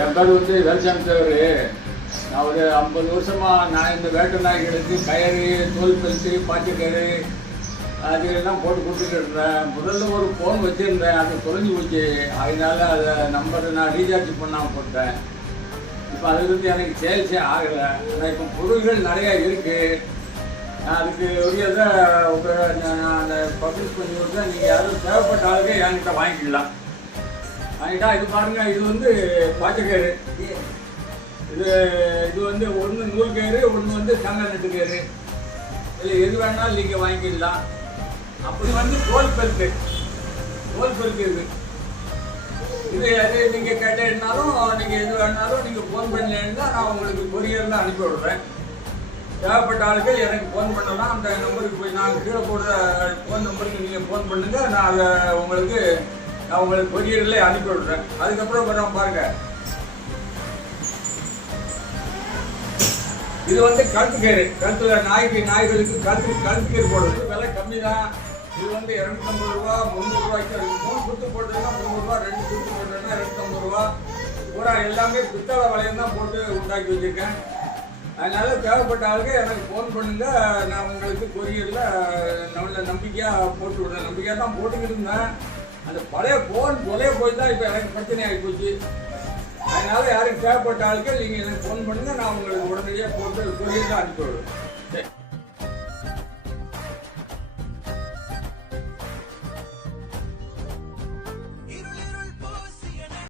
என் பேர் வந்து வேல்சாமி தேவர் நான் ஒரு ஐம்பது வருஷமா நான் இந்த வேட்டை நாய்களுக்கு கயிறு தோல் பெல்ட்டு பாட்டுக்கரு அது எல்லாம் போட்டு கொடுத்துட்டு இருந்தேன். முதல்ல ஒரு ஃபோன் வச்சுருந்தேன். அது தொலைஞ்சு போச்சு. அதனால அதை நம்பரை நான் ரீசார்ஜ் பண்ணாமல் போட்டேன். இப்போ அதுலேருந்து எனக்கு சேல்ஸே ஆகலை. ஆனால் இப்போ பொருள்கள் நிறையா இருக்குது நான் அதுக்கு உரியதை உங்கள் நான் அந்த பப்ளிஷ் பண்ணி கொடுத்தேன் நீங்கள் யாரும் தேவைப்பட்ட ஆளுக்கே என்கிட்ட வாங்கிக்கலாம். வாங்கிட்டா இது பாருங்க இது வந்து பாச்சக்கேரு இது இது வந்து ஒன்று நூல் கயிறு ஒன்று வந்து தங்க நட்டு கயிறு இல்லை எது வேணாலும் நீங்கள் வாங்கிக்கலாம் அப்படி வந்து தோல் பெருக்கு தோல் பெருக்கு இது. இது எது நீங்கள் கேட்டீங்கன்னாலும் நீங்கள் எது வேணாலும் நீங்கள் ஃபோன் பண்ணலன்னா நான் உங்களுக்கு கொரியரில் அனுப்பி விடுறேன். தேவைப்பட்ட ஆளுக்கு எனக்கு ஃபோன் பண்ணலாம். அந்த நம்பருக்கு போய் நான் கீழே போடுற ஃபோன் நம்பருக்கு நீங்கள் ஃபோன் பண்ணுங்கள் நான் அதை உங்களுக்கு நான் உங்களுக்கு கொரியரில் அனுப்பி விடுறேன். அதுக்கப்புறம் வரோம் பாருங்க. இது வந்து கழுத்து கயிறு கழுத்துல நாய்க்கு நாய்களுக்கு கழுத்து கழுத்து கயிறு போடுறது. விலை கம்மி தான் இது வந்து இரநூத்தம்பது ரூபா முந்நூறு ரூபாய்க்கு இருக்கு. மூணு குத்து போட்டதுன்னா முந்நூறு ரூபா ரெண்டு குத்து போட்டதுன்னா இரநூத்தம்பது ரூபா. பூரா எல்லாமே பித்தளை வளையம் தான் போட்டு உண்டாக்கி வச்சிருக்கேன். அதனால தேவைப்பட்ட ஆளுங்க எனக்கு ஃபோன் பண்ணுங்க. நான் உங்களுக்கு கொரியரில் நல்ல நம்பிக்கையாக போட்டு விடுறேன். நம்பிக்கையாக தான் போட்டுக்கிட்டு இருந்தேன். அந்த பழைய ஃபோன் தொலைய போய் தான் இப்போ எனக்கு பிரச்சனை ஆகி போச்சு. அதனால யாருக்கு தேவைப்பட்ட ஆளுக்கு நீங்கள் எனக்கு ஃபோன் பண்ணுங்க நான் உங்களுக்கு உடனடியாக போட்டு கொரியரில் அனுப்பி விடுவேன் சரி.